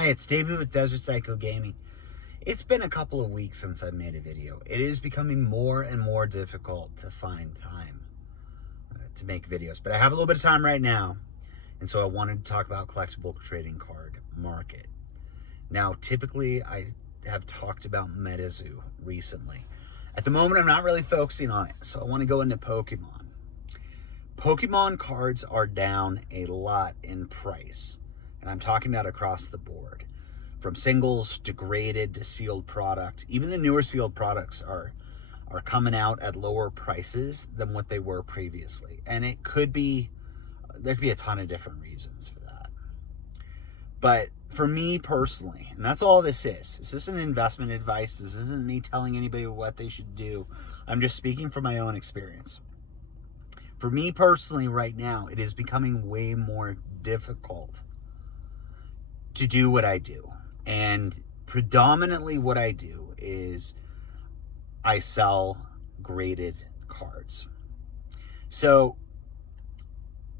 Hi, it's David with Desert Psycho Gaming. It's been a couple of weeks since I've made a video. It is becoming more and more difficult to find time to make videos, but I have a little bit of time right now, and so I wanted to talk about collectible trading card market. Now, typically, I have talked about MetaZoo recently. At the moment, I'm not really focusing on it, so I want to go into Pokemon. Pokemon cards are down a lot in price. And I'm talking about across the board, from singles to graded to sealed product. Even the newer sealed products are coming out at lower prices than what they were previously. And there could be a ton of different reasons for that. But for me personally, and that's all this isn't investment advice. This isn't me telling anybody what they should do. I'm just speaking from my own experience. For me personally right now, it is becoming way more difficult to do what I do. And predominantly what I do is I sell graded cards. So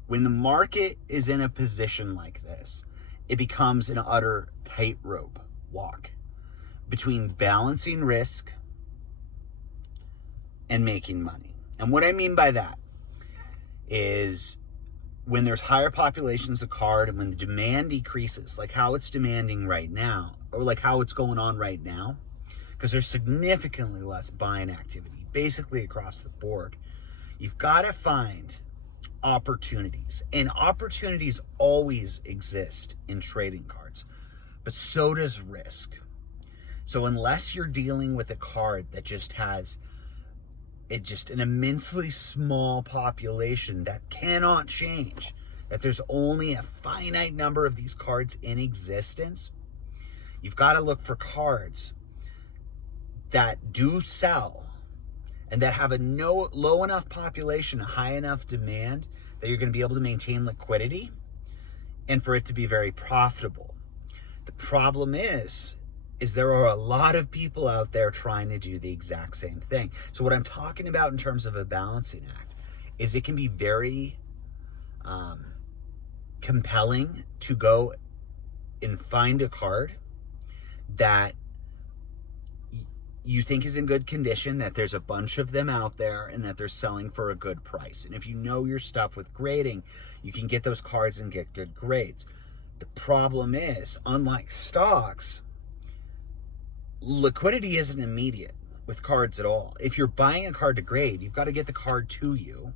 when the market is in a position like this, it becomes an utter tightrope walk between balancing risk and making money. And what I mean by that is when there's higher populations of card and when the demand decreases, like how it's demanding right now, or like how it's going on right now, because there's significantly less buying activity, basically across the board, you've got to find opportunities. And opportunities always exist in trading cards, but so does risk. So unless you're dealing with a card that just has an immensely small population that cannot change, that there's only a finite number of these cards in existence, you've got to look for cards that do sell and that have a low enough population, a high enough demand that you're going to be able to maintain liquidity and for it to be very profitable. The problem is there are a lot of people out there trying to do the exact same thing. So what I'm talking about in terms of a balancing act is it can be very compelling to go and find a card that you think is in good condition, that there's a bunch of them out there and that they're selling for a good price. And if you know your stuff with grading, you can get those cards and get good grades. The problem is, unlike stocks, liquidity isn't immediate with cards at all. If you're buying a card to grade, you've got to get the card to you.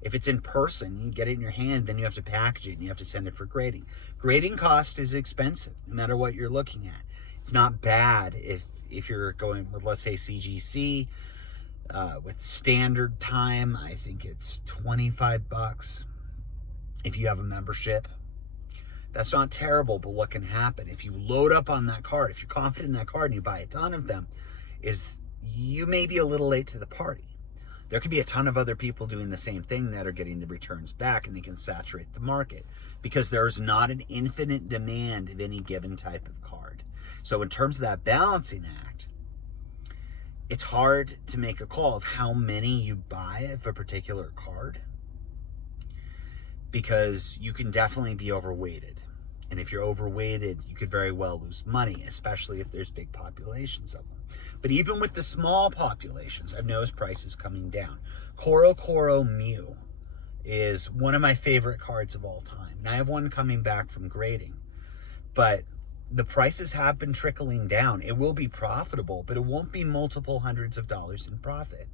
If it's in person, you get it in your hand, then you have to package it and you have to send it for grading. Grading cost is expensive, no matter what you're looking at. It's not bad if you're going with, let's say, CGC, with standard time, I think it's $25 if you have a membership. That's not terrible, but what can happen if you load up on that card, if you're confident in that card and you buy a ton of them, is you may be a little late to the party. There could be a ton of other people doing the same thing that are getting the returns back, and they can saturate the market because there's not an infinite demand of any given type of card. So in terms of that balancing act, it's hard to make a call of how many you buy of a particular card, because you can definitely be overweighted. And if you're overweighted, you could very well lose money, especially if there's big populations of them. But even with the small populations, I've noticed prices coming down. Koro Mew is one of my favorite cards of all time. And I have one coming back from grading. But the prices have been trickling down. It will be profitable, but it won't be multiple hundreds of dollars in profit.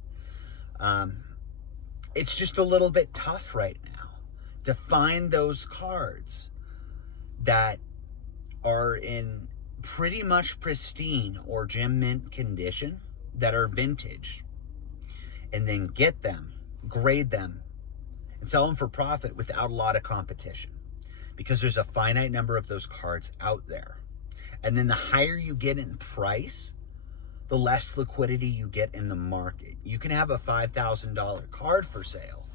It's just a little bit tough right now to find those cards that are in pretty much pristine or gem mint condition, that are vintage, and then get them, grade them, and sell them for profit without a lot of competition, because there's a finite number of those cards out there. And then the higher you get in price, the less liquidity you get in the market. You can have a $5,000 card for sale,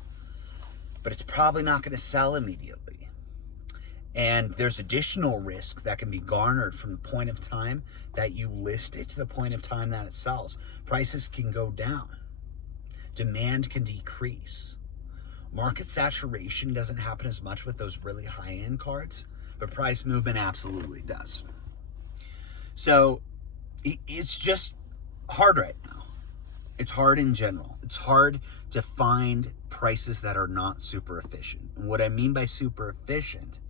but it's probably not going to sell immediately. And there's additional risk that can be garnered from the point of time that you list it to the point of time that it sells. Prices can go down. Demand can decrease. Market saturation doesn't happen as much with those really high-end cards, but price movement absolutely does. So it's just hard right now. It's hard in general. It's hard to find prices that are not super efficient. And what I mean by super efficient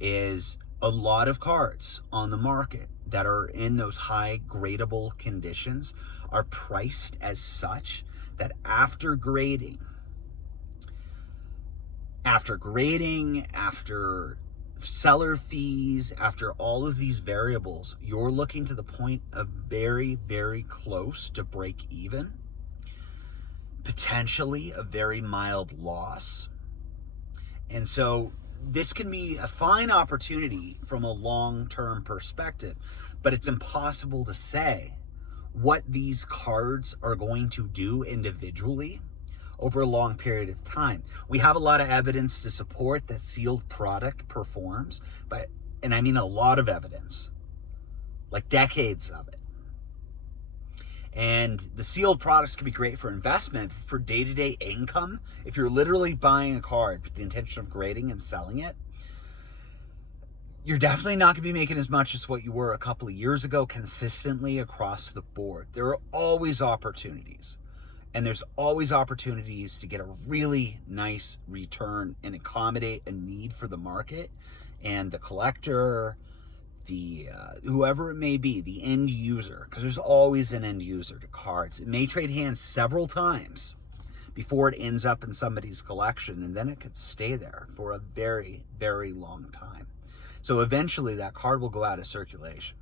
is a lot of cards on the market that are in those high gradable conditions are priced as such that after grading, after seller fees, after all of these variables, you're looking to the point of very, very close to break even, potentially a very mild loss. And so this can be a fine opportunity from a long-term perspective, but it's impossible to say what these cards are going to do individually over a long period of time. We have a lot of evidence to support that sealed product performs, and I mean a lot of evidence, like decades of it. And the sealed products can be great for investment, for day-to-day income. If you're literally buying a card with the intention of grading and selling it, you're definitely not going to be making as much as what you were a couple of years ago consistently across the board. There are always opportunities. And there's always opportunities to get a really nice return and accommodate a need for the market and the collector, the whoever it may be, the end user, because there's always an end user to cards. It may trade hands several times before it ends up in somebody's collection, and then it could stay there for a very, very long time. So eventually that card will go out of circulation.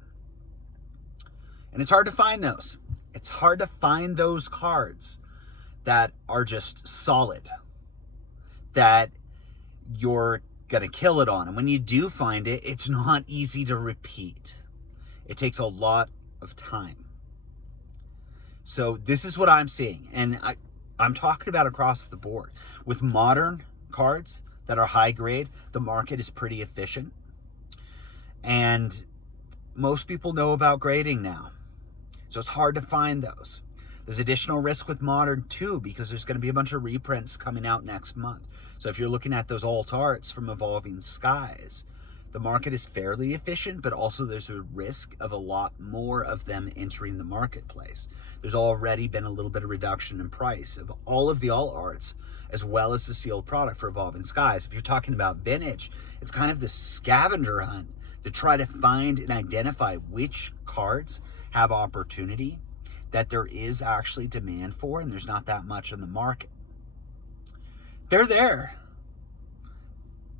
And it's hard to find those. It's hard to find those cards that are just solid, that you're going to kill it on. And when you do find it, it's not easy to repeat. It takes a lot of time. So this is what I'm seeing. And I'm talking about across the board. With modern cards that are high grade, the market is pretty efficient. And most people know about grading now. So it's hard to find those. There's additional risk with modern too, because there's going to be a bunch of reprints coming out next month. So if you're looking at those alt arts from Evolving Skies, the market is fairly efficient, but also there's a risk of a lot more of them entering the marketplace. There's already been a little bit of reduction in price of all of the alt arts, as well as the sealed product for Evolving Skies. If you're talking about vintage, it's kind of this scavenger hunt to try to find and identify which cards have opportunity that there is actually demand for, and there's not that much in the market. They're there,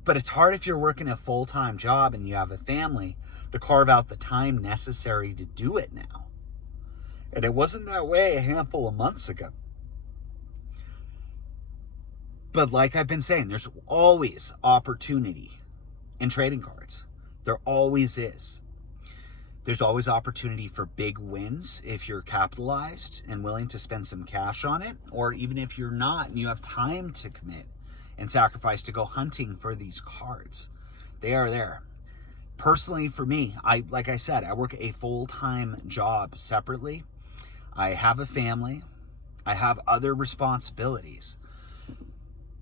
but it's hard if you're working a full-time job and you have a family to carve out the time necessary to do it now. And it wasn't that way a handful of months ago. But like I've been saying, there's always opportunity in trading cards. There always is. There's always opportunity for big wins if you're capitalized and willing to spend some cash on it, or even if you're not and you have time to commit and sacrifice to go hunting for these cards. They are there. Personally, for me, like I said, I work a full-time job separately. I have a family. I have other responsibilities.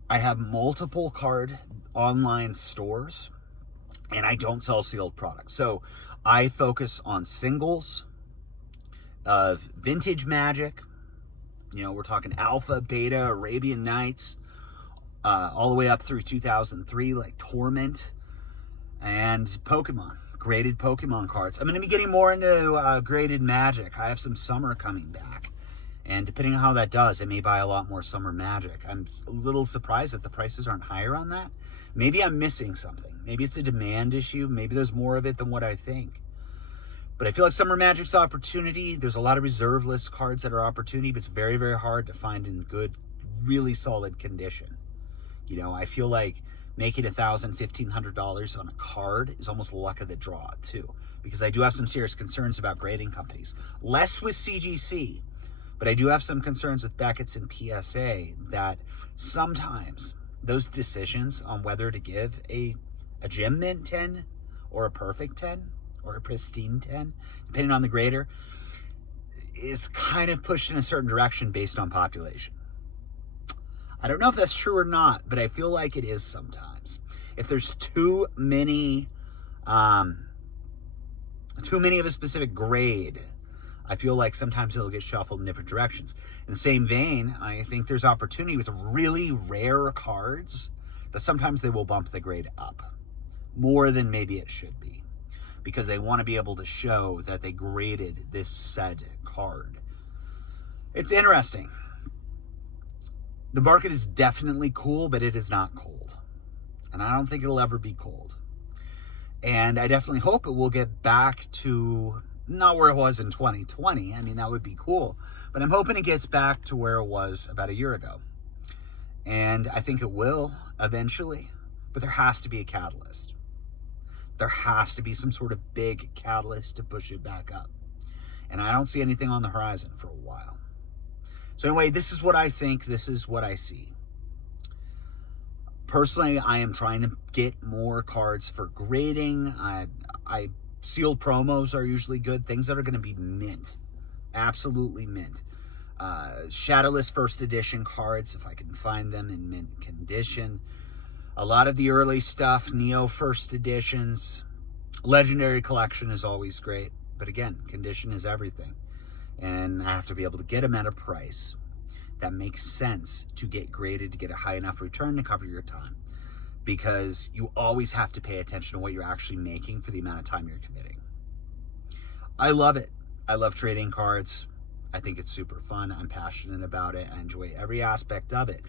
I have multiple card online stores, and I don't sell sealed products. So I focus on singles of vintage Magic. You know, we're talking Alpha, Beta, Arabian Nights, all the way up through 2003, like Torment, and Pokemon, graded Pokemon cards. I'm going to be getting more into graded Magic. I have some summer coming back. And depending on how that does, I may buy a lot more summer Magic. I'm a little surprised that the prices aren't higher on that. Maybe I'm missing something. Maybe it's a demand issue. Maybe there's more of it than what I think. But I feel like Summer Magic's opportunity. There's a lot of reserve list cards that are opportunity, but it's very, very hard to find in good, really solid condition. You know, I feel like making $1,000, $1,500 on a card is almost luck of the draw too, because I do have some serious concerns about grading companies. Less with CGC, but I do have some concerns with Beckett's and PSA that sometimes those decisions on whether to give a gem mint 10 or a perfect 10 or a pristine 10, depending on the grader, is kind of pushed in a certain direction based on population. I don't know if that's true or not, but I feel like it is sometimes. If there's too too many of a specific grade, I feel like sometimes it'll get shuffled in different directions. In the same vein, I think there's opportunity with really rare cards that sometimes they will bump the grade up more than maybe it should be, because they want to be able to show that they graded this said card. It's interesting. The market is definitely cool, but it is not cold. And I don't think it'll ever be cold. And I definitely hope it will get back to not where it was in 2020. I mean, that would be cool. But I'm hoping it gets back to where it was about a year ago. And I think it will eventually. But there has to be a catalyst. There has to be some sort of big catalyst to push it back up. And I don't see anything on the horizon for a while. So anyway, this is what I think. This is what I see. Personally, I am trying to get more cards for grading. Sealed promos are usually good. Things that are going to be mint. Absolutely mint. Shadowless first edition cards, if I can find them in mint condition. A lot of the early stuff, Neo first editions. Legendary collection is always great. But again, condition is everything. And I have to be able to get them at a price that makes sense to get graded, to get a high enough return to cover your time. Because you always have to pay attention to what you're actually making for the amount of time you're committing. I love it. I love trading cards. I think it's super fun. I'm passionate about it. I enjoy every aspect of it.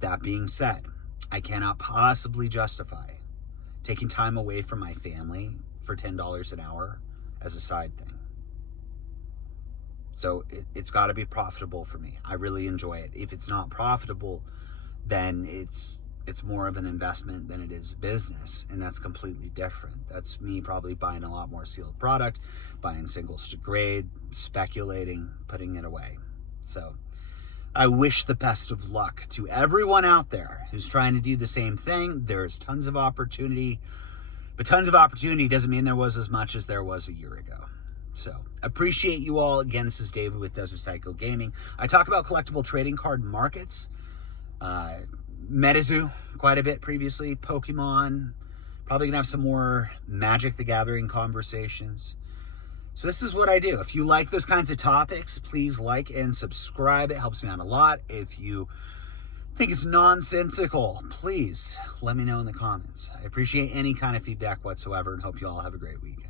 That being said, I cannot possibly justify taking time away from my family for $10 an hour as a side thing. So it's got to be profitable for me. I really enjoy it. If it's not profitable, then it's more of an investment than it is business, and that's completely different. That's me probably buying a lot more sealed product, buying singles to grade, speculating, putting it away. So I wish the best of luck to everyone out there who's trying to do the same thing. There's tons of opportunity, but tons of opportunity doesn't mean there was as much as there was a year ago. So, appreciate you all. Again, this is David with Desert Psycho Gaming. I talk about collectible trading card markets. MetaZoo quite a bit previously. Pokemon. Probably going to have some more Magic the Gathering conversations. So this is what I do. If you like those kinds of topics, please like and subscribe. It helps me out a lot. If you think it's nonsensical, please let me know in the comments. I appreciate any kind of feedback whatsoever and hope you all have a great weekend.